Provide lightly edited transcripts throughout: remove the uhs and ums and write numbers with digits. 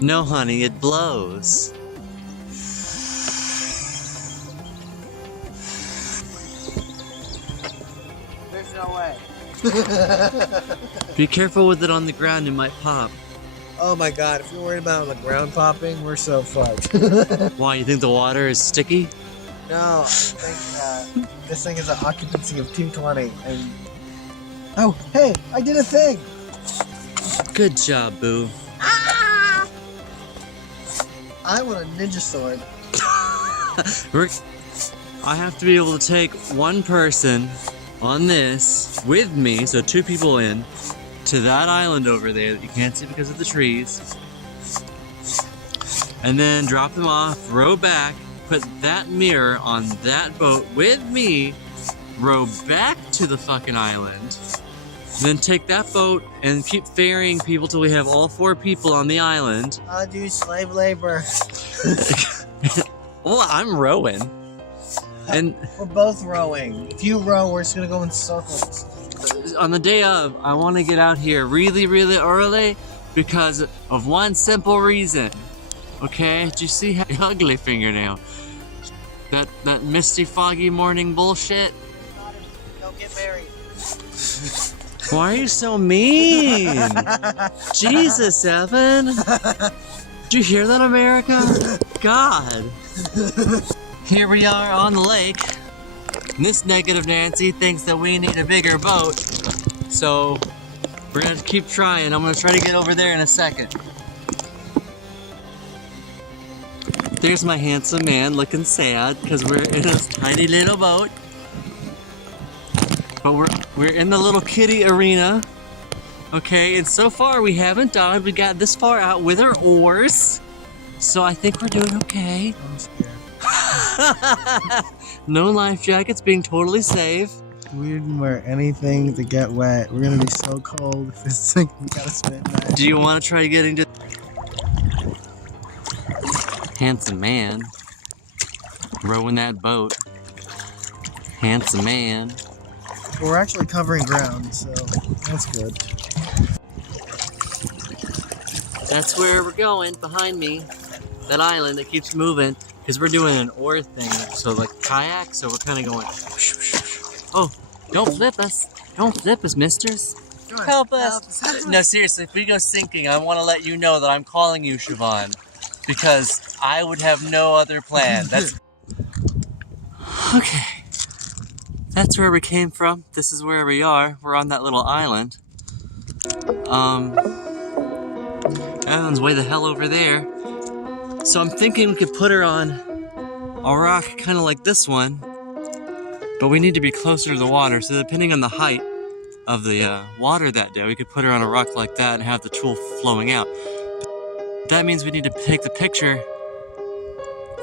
No, honey, it blows. There's no way. Be careful with it on the ground, it might pop. Oh my god, if you're worried about on the ground popping, we're so fucked. Why, you think the water is sticky? No, I think this thing is an occupancy of 220 and... Oh, hey, I did a thing! Good job, boo. Ah! I want a ninja sword. I have to be able to take one person on this with me, so 2 people in, to that island over there that you can't see because of the trees. And then drop them off, row back, put that mirror on that boat with me, row back to the fucking island, then take that boat and keep ferrying people till we have all 4 people on the island. I'll do slave labor. Well, I'm rowing. And we're both rowing. If you row, we're just gonna go in circles. on the day of, I want to get out here really, really early because of one simple reason. Okay? Did you see how ugly fingernail? That misty, foggy morning bullshit? Don't get married. Why are you so mean? Jesus, Evan. Did you hear that, America? God. Here we are on the lake. And this negative Nancy thinks that we need a bigger boat. So we're gonna keep trying. I'm gonna try to get over there in a second. There's my handsome man looking sad because we're in a tiny little boat. But we're in the little kiddie arena. Okay, and so far we haven't died. We got this far out with our oars. So I think we're doing okay. I'm scared. No life jackets, being totally safe. We didn't wear anything to get wet. We're gonna be so cold if this thing, we gotta spend that. Do you want to try getting to... Handsome man. Rowing that boat. Handsome man. We're actually covering ground, so that's good. That's where we're going, behind me. That island that keeps moving. Because we're doing an oar thing, so like kayak, so we're kind of going... Oh, don't flip us. Don't flip us, misters. Help us. No, seriously, if we go sinking, I want to let you know that I'm calling you, Siobhan. Because I would have no other plan. That's... Okay. That's where we came from. This is where we are. We're on that little island. Evan's way the hell over there. So I'm thinking we could put her on a rock kind of like this one. But we need to be closer to the water. So depending on the height of the water that day, we could put her on a rock like that and have the tool flowing out. That means we need to take the picture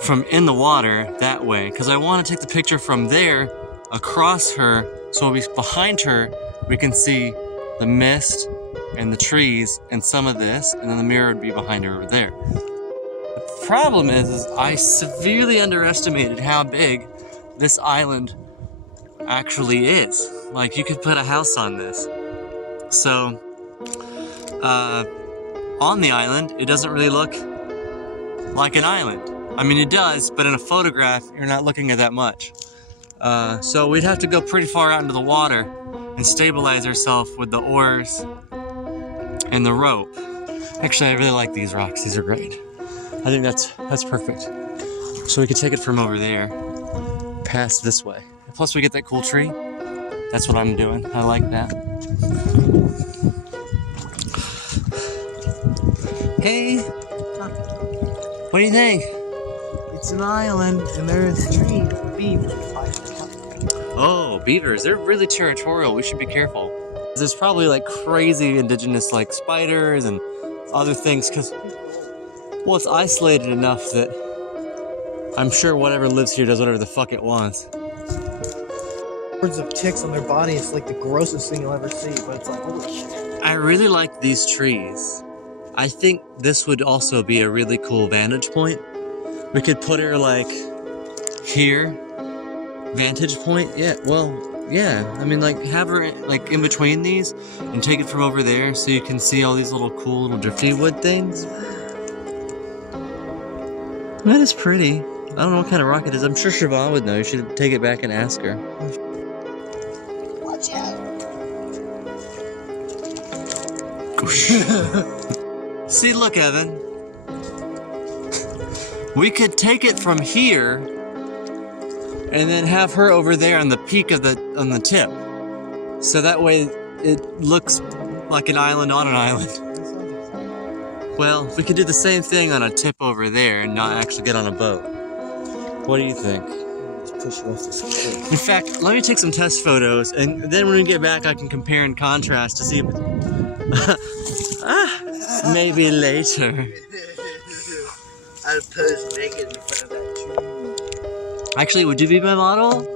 from in the water that way. Because I want to take the picture from there across her, so we'll be behind her, we can see the mist and the trees and some of this, and then the mirror would be behind her over there. The problem is I severely underestimated how big this island actually is. Like, you could put a house on this. So, on the island, it doesn't really look like an island. I mean, it does, but in a photograph, you're not looking at that much. So we'd have to go pretty far out into the water and stabilize ourselves with the oars and the rope. Actually, I really like these rocks. These are great. I think that's perfect. So we could take it from over there, past this way. Plus we get that cool tree. That's what I'm doing. I like that. Hey, what do you think? It's an island, and there's trees, beavers. Oh, beavers, they're really territorial. We should be careful. There's probably like crazy indigenous like spiders and other things because, well, it's isolated enough that I'm sure whatever lives here does whatever the fuck it wants. Hordes of ticks on their body, it's like the grossest thing you'll ever see, but it's like, holy shit. I really like these trees. I think this would also be a really cool vantage point. We could put her like here. Vantage point? Yeah, well, yeah. I mean, like, have her like in between these and take it from over there so you can see all these little cool little drifty wood things. That is pretty. I don't know what kind of rock it is. I'm sure Siobhan would know. You should take it back and ask her. Watch out. See, look, Evan. We could take it from here and then have her over there on the peak of on the tip. So that way it looks like an island on an island. Well, we could do the same thing on a tip over there and not actually get on a boat. What do you think? Just push you off this cliff. In fact, let me take some test photos, and then when we get back, I can compare and contrast to see if maybe later. I'd pose naked in front of that tree. Actually, would you be my model?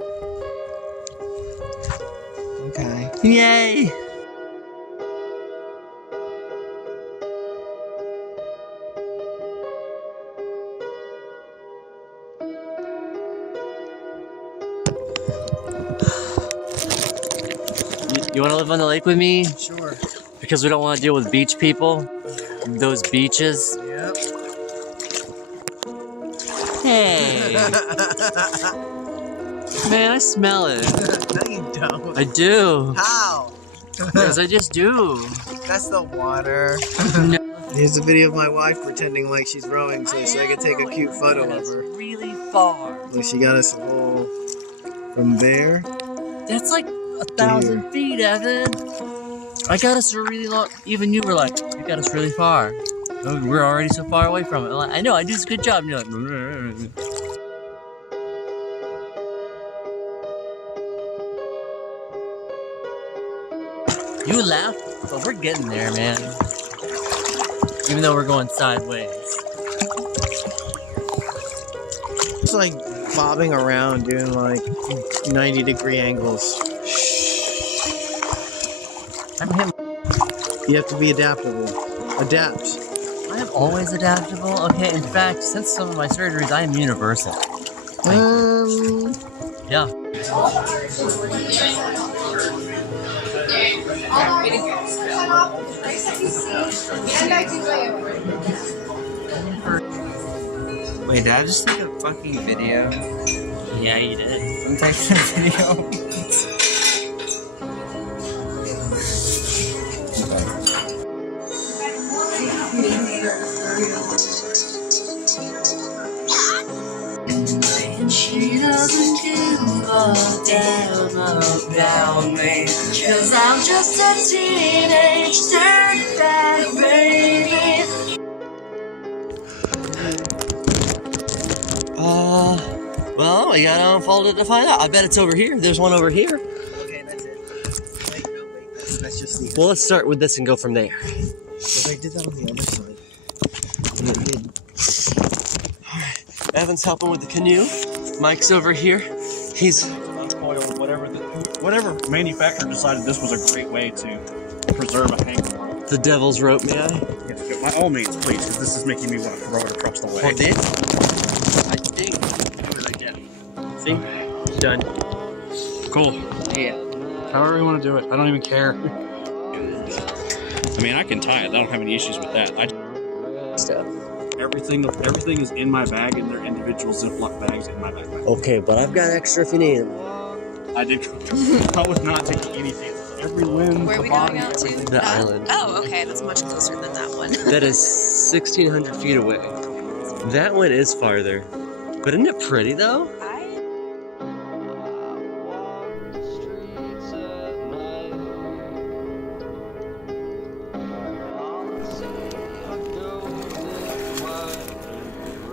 Okay. Yay! You want to live on the lake with me? Sure. Because we don't want to deal with beach people? Those beaches? Yep. Hey! Man, I smell it. No, you don't. I do. How? Because I just do. That's the water. No. Here's a video of my wife pretending like she's rowing so I can take a cute photo of That's her. really far. Look, she got us a whole from there. That's like 1,000 feet, Evan. I got us a really long. Even you were like, you got us really far. Oh, we're already so far away from it. I'm like, I know, I do a good job. And you're like, you laugh, but we're getting there, man. Even though we're going sideways. It's like bobbing around doing like 90-degree angles. I'm him. You have to be adaptable. Adapt. I am always adaptable. Okay, in fact, since some of my surgeries, I am universal. Yeah. Wait, did I just take a fucking video? Yeah, you did. I'm taking a video. And she doesn't give a damn about me, 'cause I'm just a teenage dirtbag baby. Well, we gotta unfold it to find out. I bet it's over here. There's one over here. Okay, that's it. Wait, no, wait. That's just the. Well, let's start with this and go from there. Because I did that on the other side. And it did. Evan's helping with the canoe. Mike's over here. He's Uncoil whatever manufacturer decided this was a great way to preserve a hanging rope. the devil's rope, may I? Yes, by all means, please, because this is making me want to throw it across the way. For this? I think do it like that. See? Done. Cool. Yeah. However you want to do it, I don't even care. I mean, I can tie it. I don't have any issues with that. Stuff. Everything is in my bag, and they're individual Ziploc bags in my backpack. Okay, but I've got extra if you need them. I was not taking anything. Every limb, Where are we going out to? The island. Oh, okay, that's much closer than that one. That is 1,600 feet away. That one is farther. But isn't it pretty though?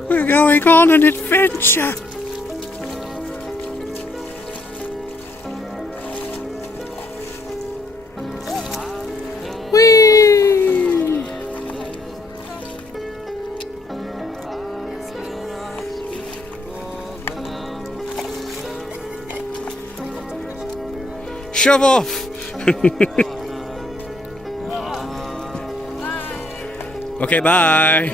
We're going on an adventure. Whee! Shove off. Okay, bye.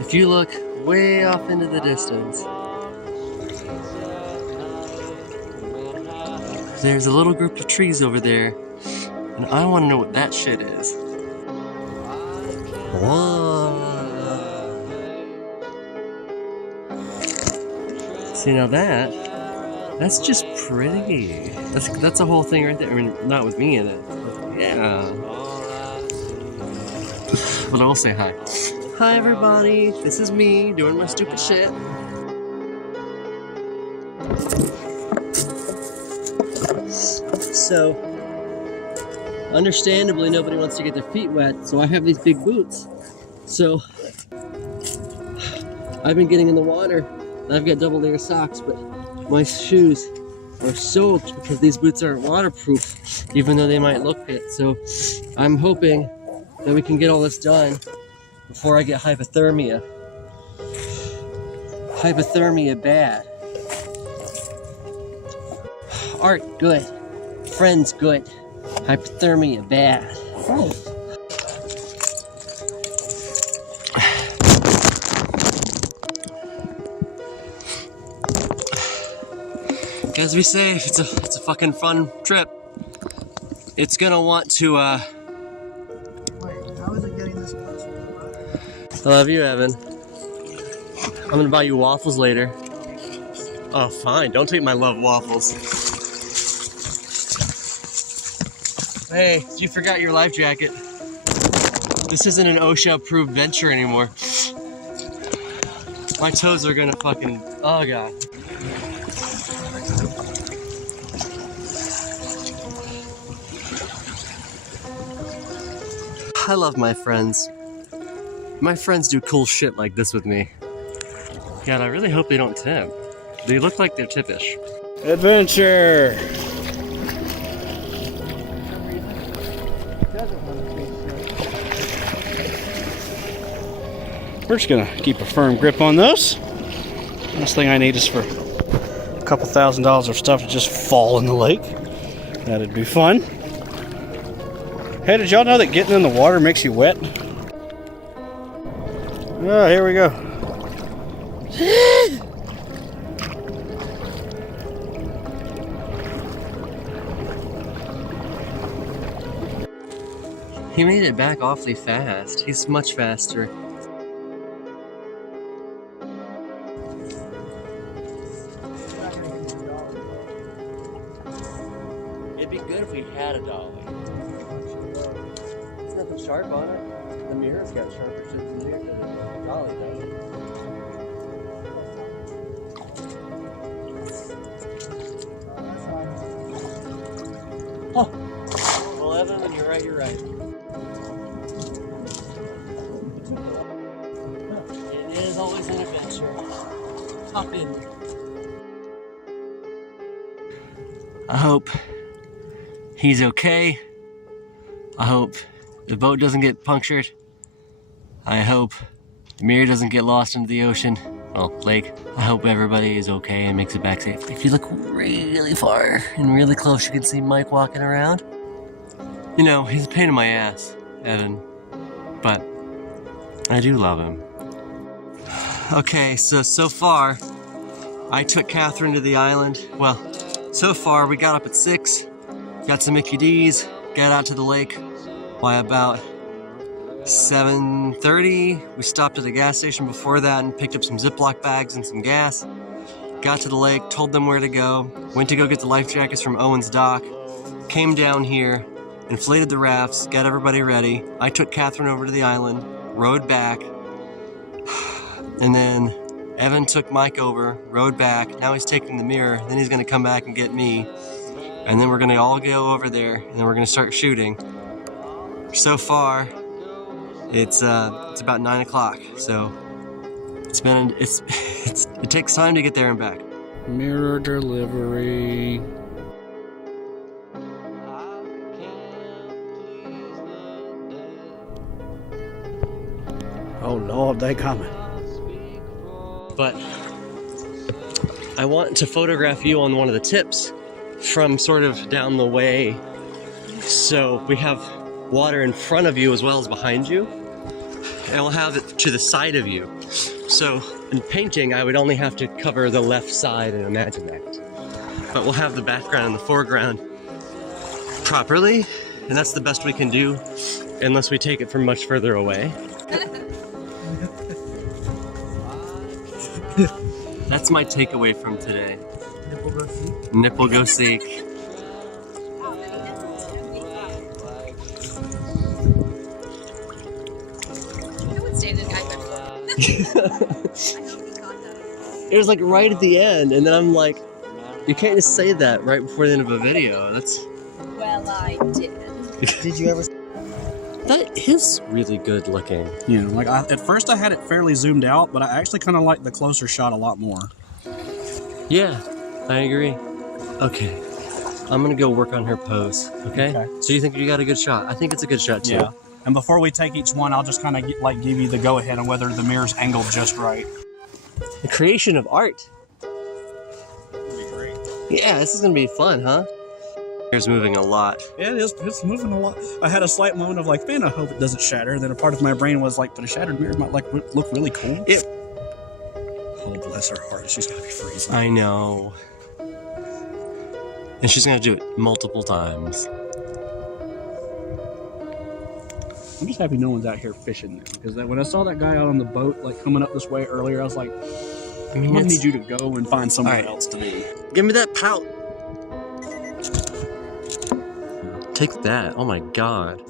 If you look way off into the distance, there's a little group of trees over there, and I want to know what that shit is. Whoa. See, now that's just pretty. That's a whole thing right there. I mean, not with me in it. But yeah. But I will say hi. Hi everybody, this is me doing my stupid shit. So, understandably nobody wants to get their feet wet, so I have these big boots. So, I've been getting in the water, and I've got double layer socks, but my shoes are soaked because these boots aren't waterproof, even though they might look it. So, I'm hoping that we can get all this done before I get hypothermia. Hypothermia bad. Art good. Friends good. Hypothermia bad. As we say, it's a fucking fun trip. It's gonna want to Wait, how is it getting this close to the water? I love you, Evan. I'm gonna buy you waffles later. Oh, fine. Don't take my love waffles. Hey, you forgot your life jacket. This isn't an OSHA-approved venture anymore. My toes are gonna fucking... Oh, God. I love my friends. My friends do cool shit like this with me. God, I really hope they don't tip. They look like they're tippish. Adventure! We're just gonna keep a firm grip on those. Last thing I need is for a couple $1,000s of stuff to just fall in the lake. That'd be fun. Hey, did y'all know that getting in the water makes you wet? Oh, here we go. He made it back awfully fast. He's much faster. It'd be good if we had a dolly. There's nothing sharp on it. The mirror's got sharper shit than the dolly does. Oh. Well, Evan, when you're right, you're right. It is always an adventure. Hop in. I hope he's okay. I hope the boat doesn't get punctured. I hope the mirror doesn't get lost into the ocean. Well, lake. I hope everybody is okay and makes it back safe. If you look really far and really close, you can see Mike walking around. You know, he's a pain in my ass, Evan. But I do love him. Okay, so far, I took Catherine to the island. Well, so far we got up at 6, got some Mickey D's, got out to the lake by about 7:30. We stopped at a gas station before that and picked up some Ziploc bags and some gas. Got to the lake, told them where to go, went to go get the life jackets from Owen's dock, came down here, inflated the rafts, got everybody ready. I took Catherine over to the island, rowed back, and then Evan took Mike over, rowed back. Now he's taking the mirror, then he's gonna come back and get me. And then we're gonna all go over there, and then we're gonna start shooting. So far, it's about 9 o'clock, so it takes time to get there and back. Mirror delivery. Oh Lord, they coming. But I want to photograph you on one of the tips from sort of down the way, so we have water in front of you as well as behind you, and we'll have it to the side of you. So in painting, I would only have to cover the left side and imagine that. But we'll have the background and the foreground properly, and that's the best we can do unless we take it from much further away. That That's my takeaway from today. Nipple go see. Nipple go seek. I would stay the guy It was like right at the end, and then I'm like, you can't just say that right before the end of a video. That's. Well, I did. Did you ever? That is really good looking. Yeah, like at first I had it fairly zoomed out, but I actually kind of like the closer shot a lot more. Yeah, I agree. Okay, I'm gonna go work on her pose. Okay. So you think you got a good shot? I think it's a good shot too. Yeah. And before we take each one, I'll just kind of like give you the go ahead on whether the mirror's angled just right. The creation of art. That'd be great. Yeah, this is gonna be fun, huh? Here's moving a lot. Yeah, it is. It's moving a lot. I had a slight moment of like, man, I hope it doesn't shatter. Then a part of my brain was like, but a shattered mirror might like look really cool. Oh, bless her heart. She's gonna be freezing. I know. And she's gonna do it multiple times. I'm just happy no one's out here fishing now, because when I saw that guy out on the boat, like coming up this way earlier, I was like, I need you to go and find somewhere else to be. Give me that pout. Take that. Oh my god.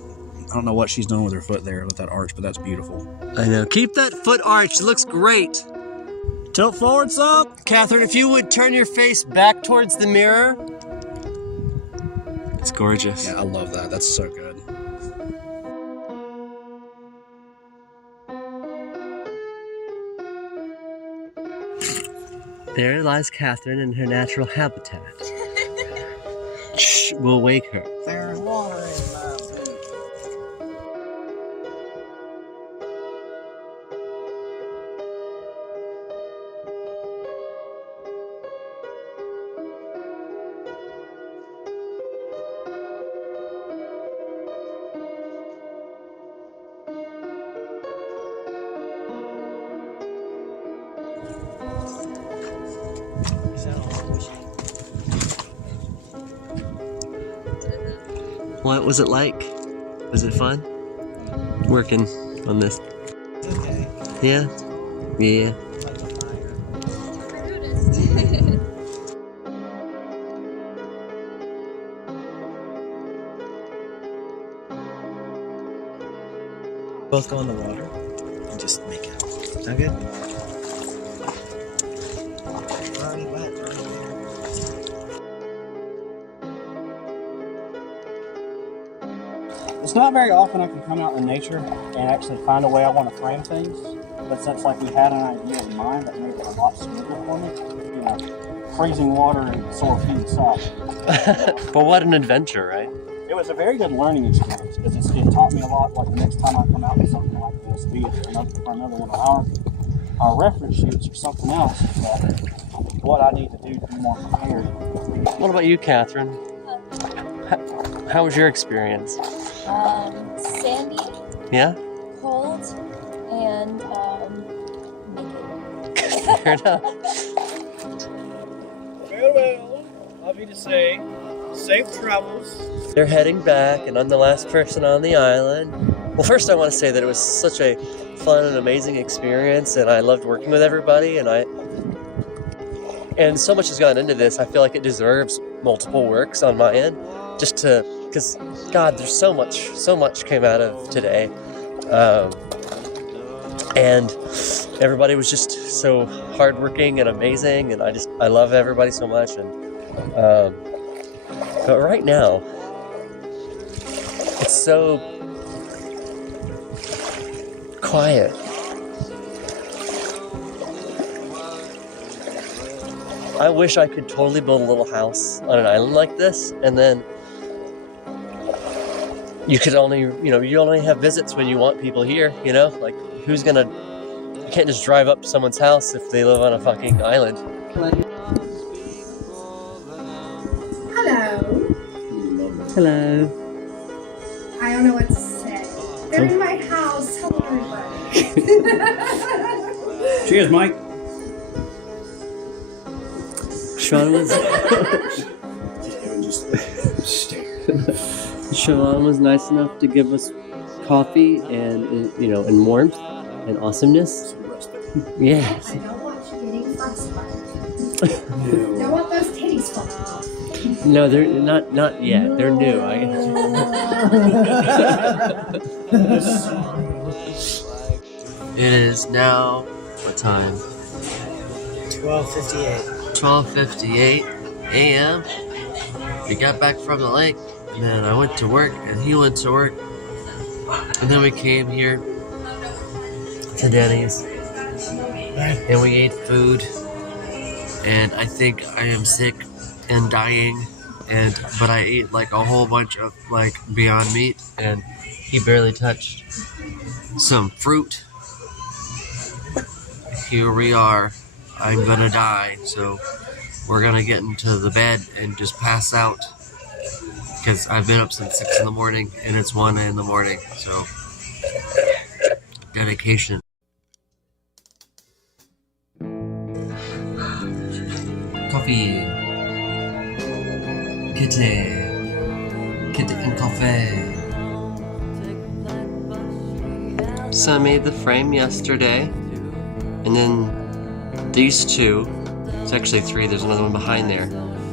I don't know what she's doing with her foot there with that arch, but that's beautiful. I know. Keep that foot arch. It looks great. Tilt forwards up. Catherine, if you would turn your face back towards the mirror. It's gorgeous. Yeah, I love that. That's so good. There lies Catherine in her natural habitat. Shh, we'll wake her. There's water in my boot. What was it like? Was it fun? Working on this. It's okay. Yeah? Yeah. Like a fire. Both go in the water and just make it. Sound good? We're already wet. We're already there. It's not very often I can come out in nature and actually find a way I want to frame things, but since like we had an idea in mind, that made it a lot smoother for me. You know, freezing water and sore feet suck. But what an adventure, right? It was a very good learning experience because it taught me a lot. Like the next time I come out with something like this, be it for another one of our reference shoots or something else, what I need to do to be more prepared. What about you, Catherine? How was your experience? Sandy, Yeah? cold, and naked. Fair enough. Farewell. Love you to say, safe travels. They're heading back, and I'm the last person on the island. Well, first I want to say that it was such a fun and amazing experience, and I loved working with everybody, and so much has gone into this. I feel like it deserves multiple works on my end, just to, because God, there's so much came out of today, and everybody was just so hardworking and amazing, and I love everybody so much, and but right now it's so quiet. I wish I could totally build a little house on an island like this, and then you only have visits when you want people here, like you can't just drive up to someone's house if they live on a fucking island. Hello. Hello. I don't know what to say. They're in my house. Hello, everybody. Cheers, Mike. Siobhan was nice enough to give us coffee and and warmth and awesomeness. Yeah. I don't want you getting frostbite. Don't want those titties falling off. No, they're not yet. They're new. It is now what time? 12:58. 12:58 a.m. We got back from the lake, and then I went to work, and he went to work, and then we came here to Denny's, and we ate food, and I think I am sick and dying, but I ate like a whole bunch of like Beyond Meat, and he barely touched some fruit. Here we are. I'm gonna die, so we're gonna get into the bed and just pass out, because I've been up since 6 in the morning, and it's 1 in the morning, so dedication. Coffee. Kitty and coffee. So I made the frame yesterday, and then these two, it's actually 3, there's another one behind there.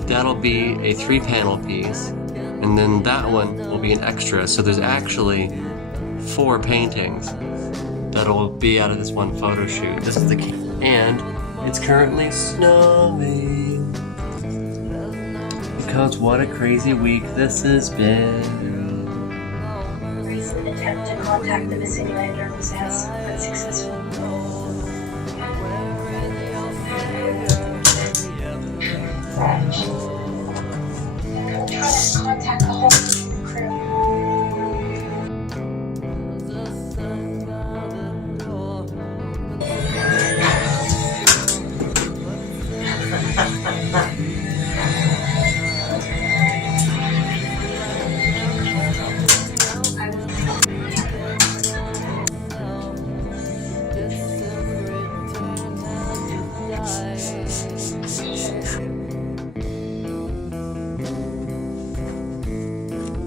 That'll be a 3-panel piece, and then that one will be an extra, so there's actually 4 paintings that'll be out of this one photo shoot. This is the key. And it's currently snowing, because what a crazy week this has been. Recent attempt to contact the missing lander was unsuccessful. Try to contact the whole crew.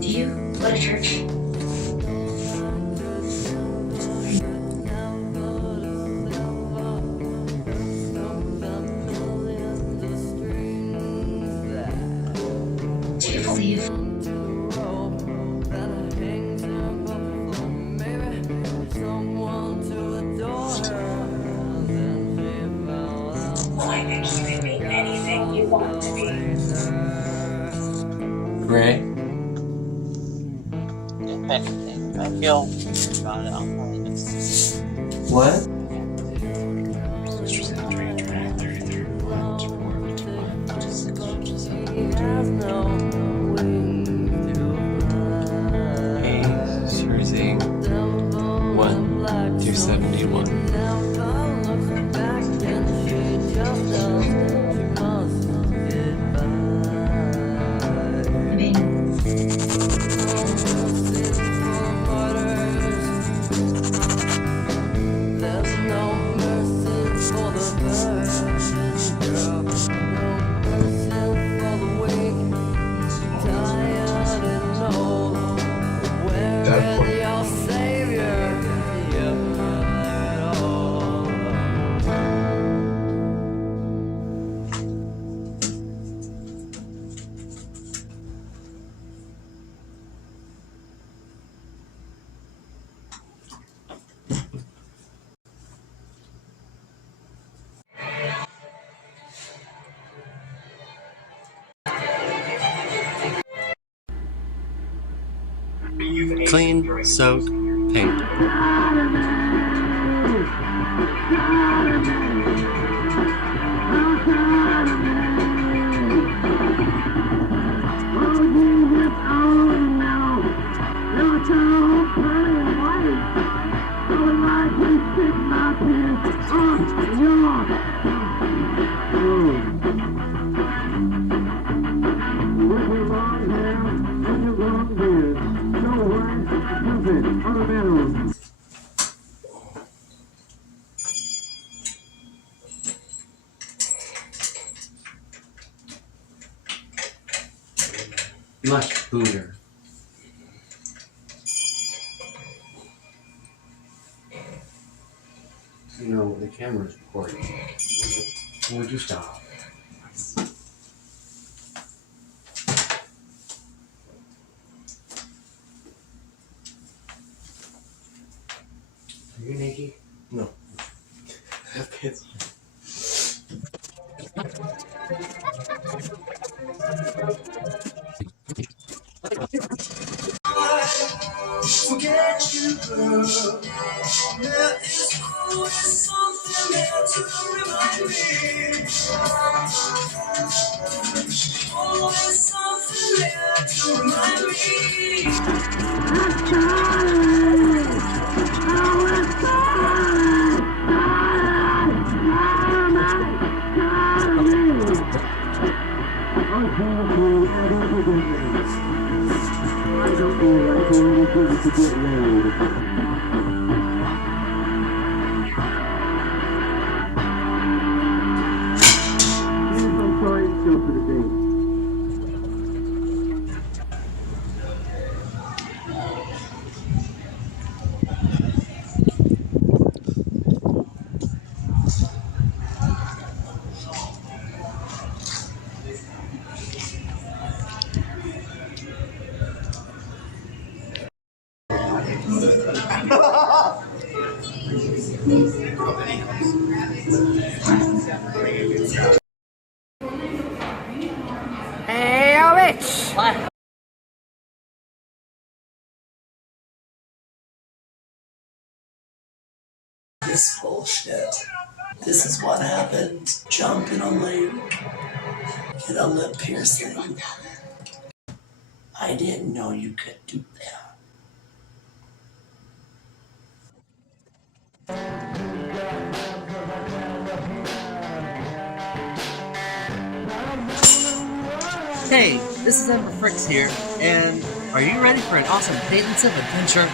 Do you go to church? Do you believe? Like that you can be anything you want to be. Gray? Anything. I feel about it. What? Cruising 1 to 71. Clean, soak, paint. Much booter. You know, the camera's recording. Would you stop? Forget you, girl. There is always something there to remind me. Always something there to remind me. Hey, bitch! What? This bullshit. This is what happens. Jump in a lake. Get a lip piercing. I didn't know you could do that. Hey, this is Ember Fricks here, and are you ready for an awesome cadence of adventure?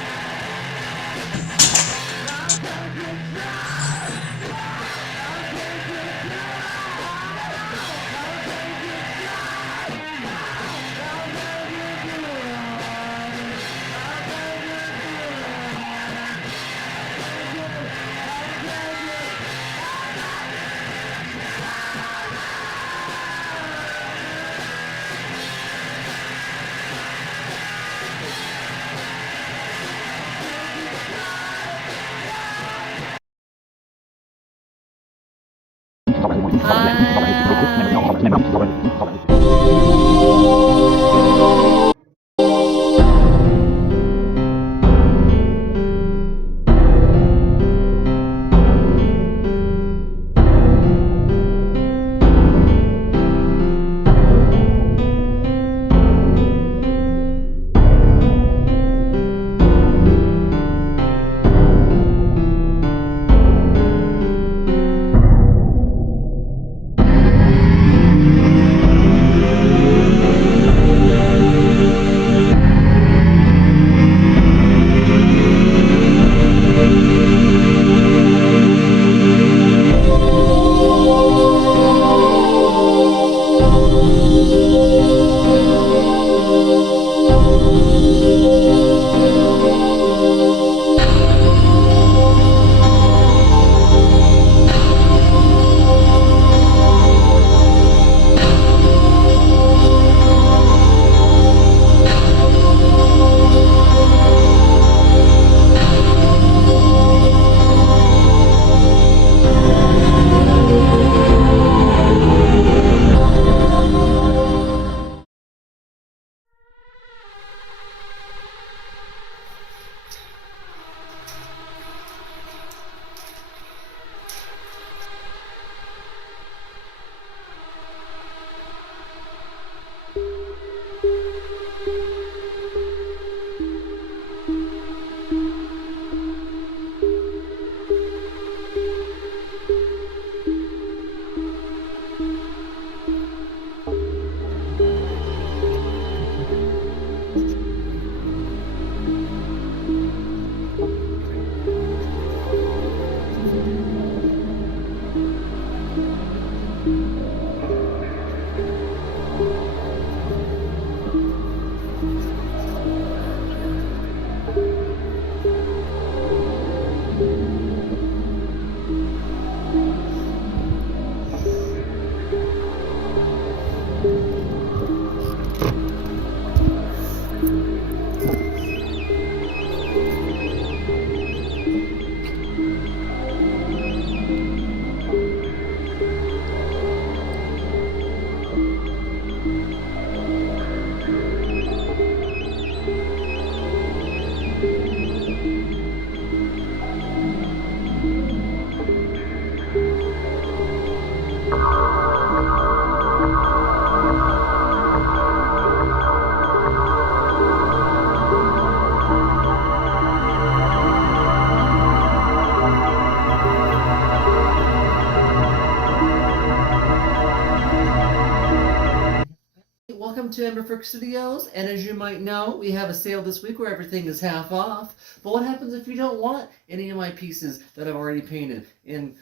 Welcome to Ember Studios, and as you might know, we have a sale this week where everything is half off. But what happens if you don't want any of my pieces that I've already painted in,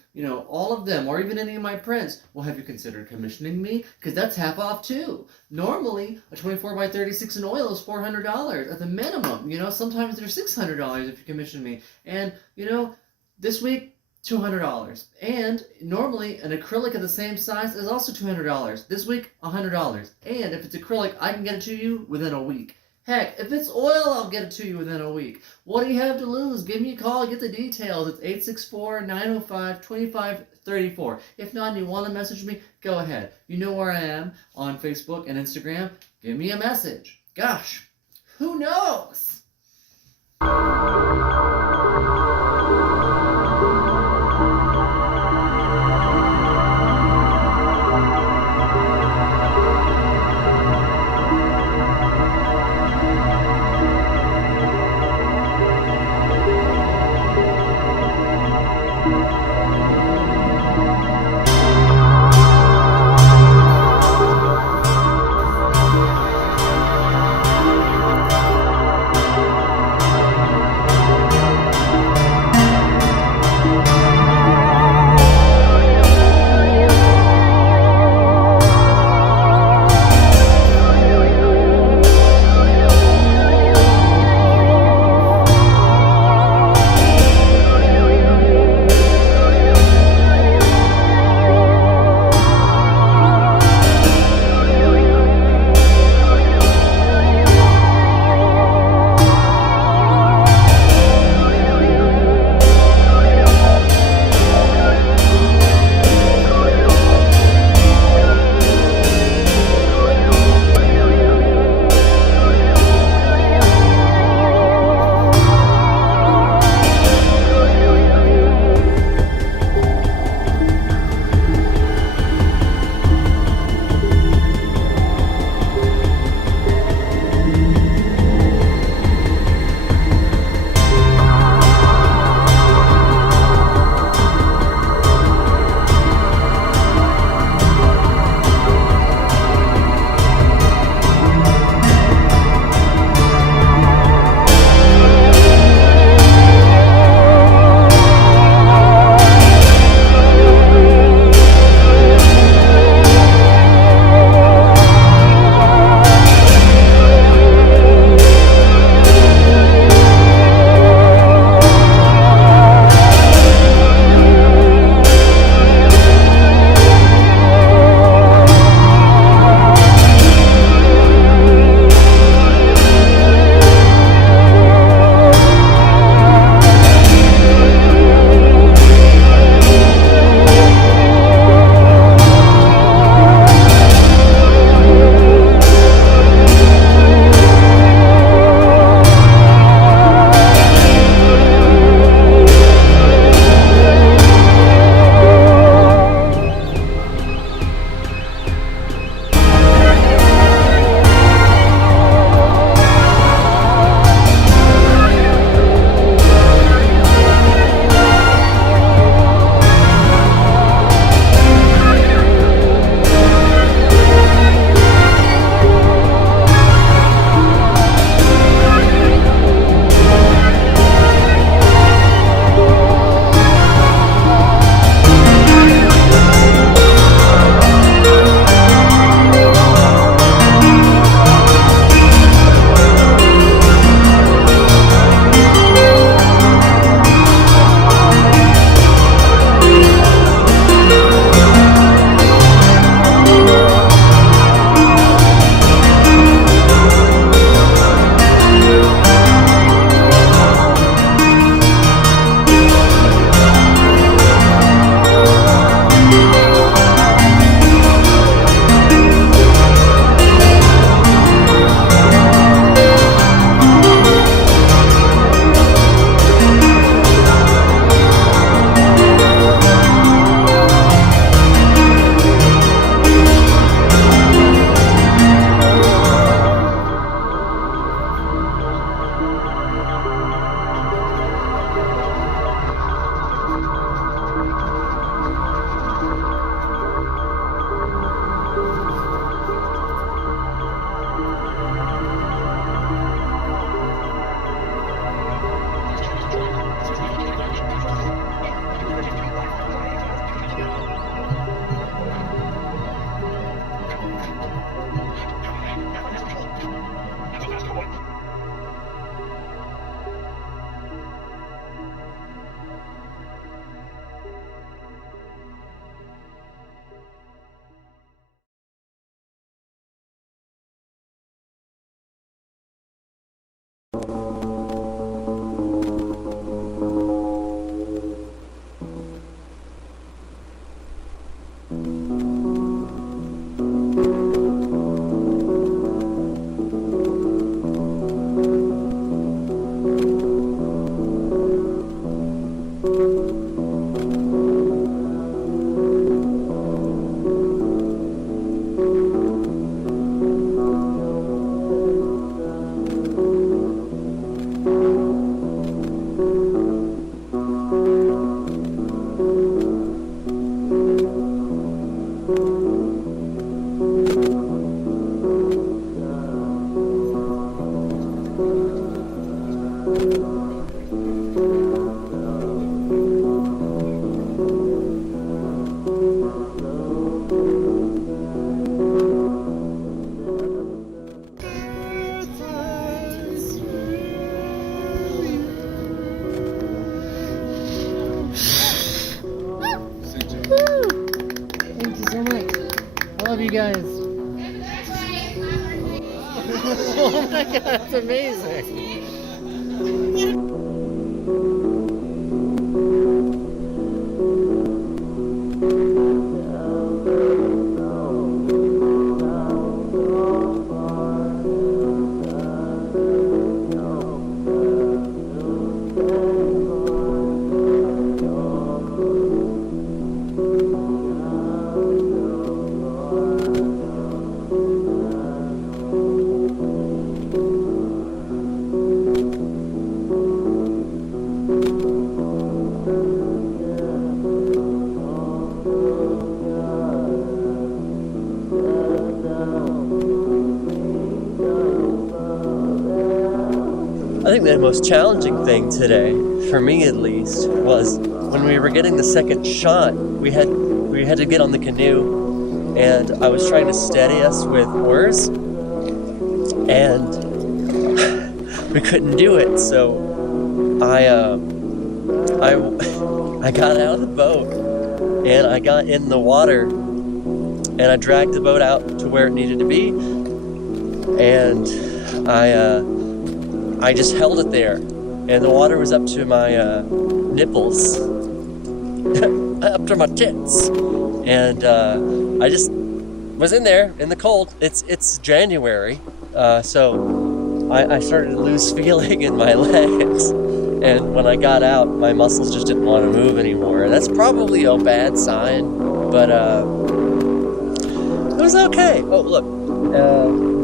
all of them, or even any of my prints? Well, have you considered commissioning me? Because that's half off too. Normally, a 24 by 36 in oil is $400 at the minimum. Sometimes they're $600 if you commission me. And, this week, $200. And normally an acrylic of the same size is also $200. This week, $100. And if it's acrylic, I can get it to you within a week. Heck, if it's oil, I'll get it to you within a week. What do you have to lose? Give me a call, get the details. It's 864-905-2534. If not, and you want to message me, go ahead. You know where I am on Facebook and Instagram. Give me a message. Gosh, who knows? Thank you so much. I love you guys. Oh my god, that's amazing. I think the most challenging thing today, for me at least, was when we were getting the second shot. We had to get on the canoe, and I was trying to steady us with oars, and we couldn't do it. So I got out of the boat, and I got in the water, and I dragged the boat out to where it needed to be, and I just held it there, and the water was up to my nipples, up to my tits, and I just was in there in the cold. It's January, so I started to lose feeling in my legs, and when I got out, my muscles just didn't want to move anymore. And that's probably a bad sign, but it was okay. Oh look,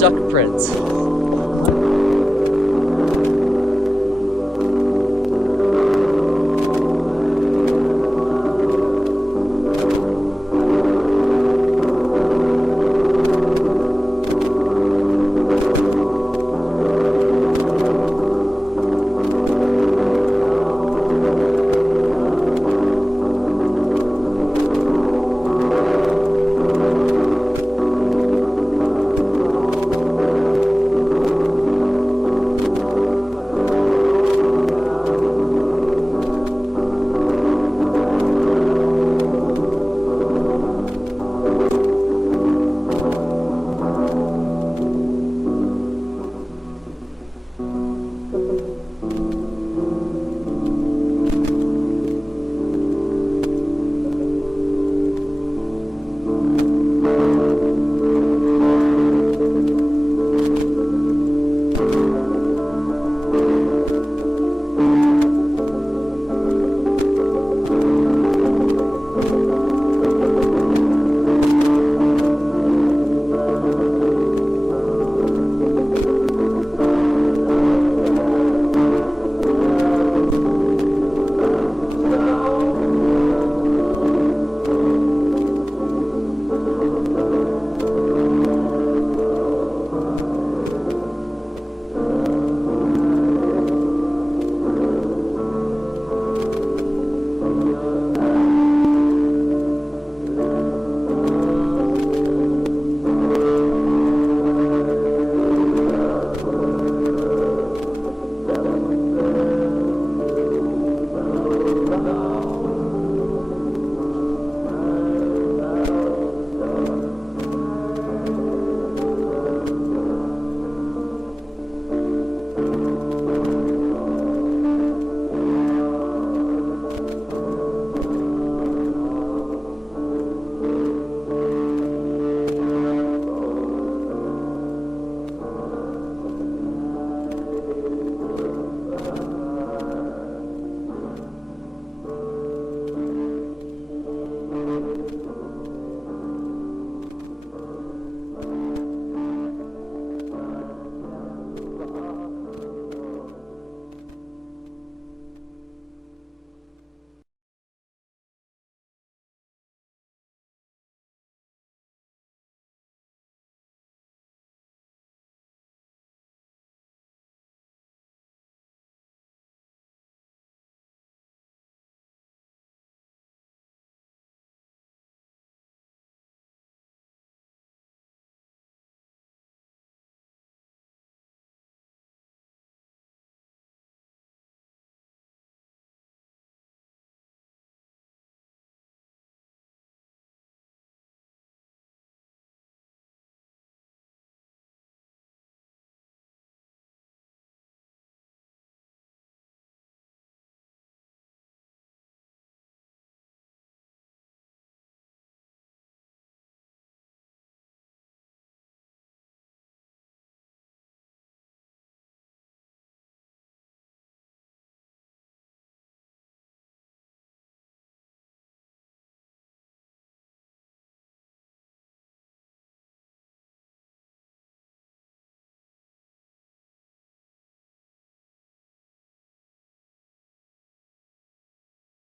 duck prints.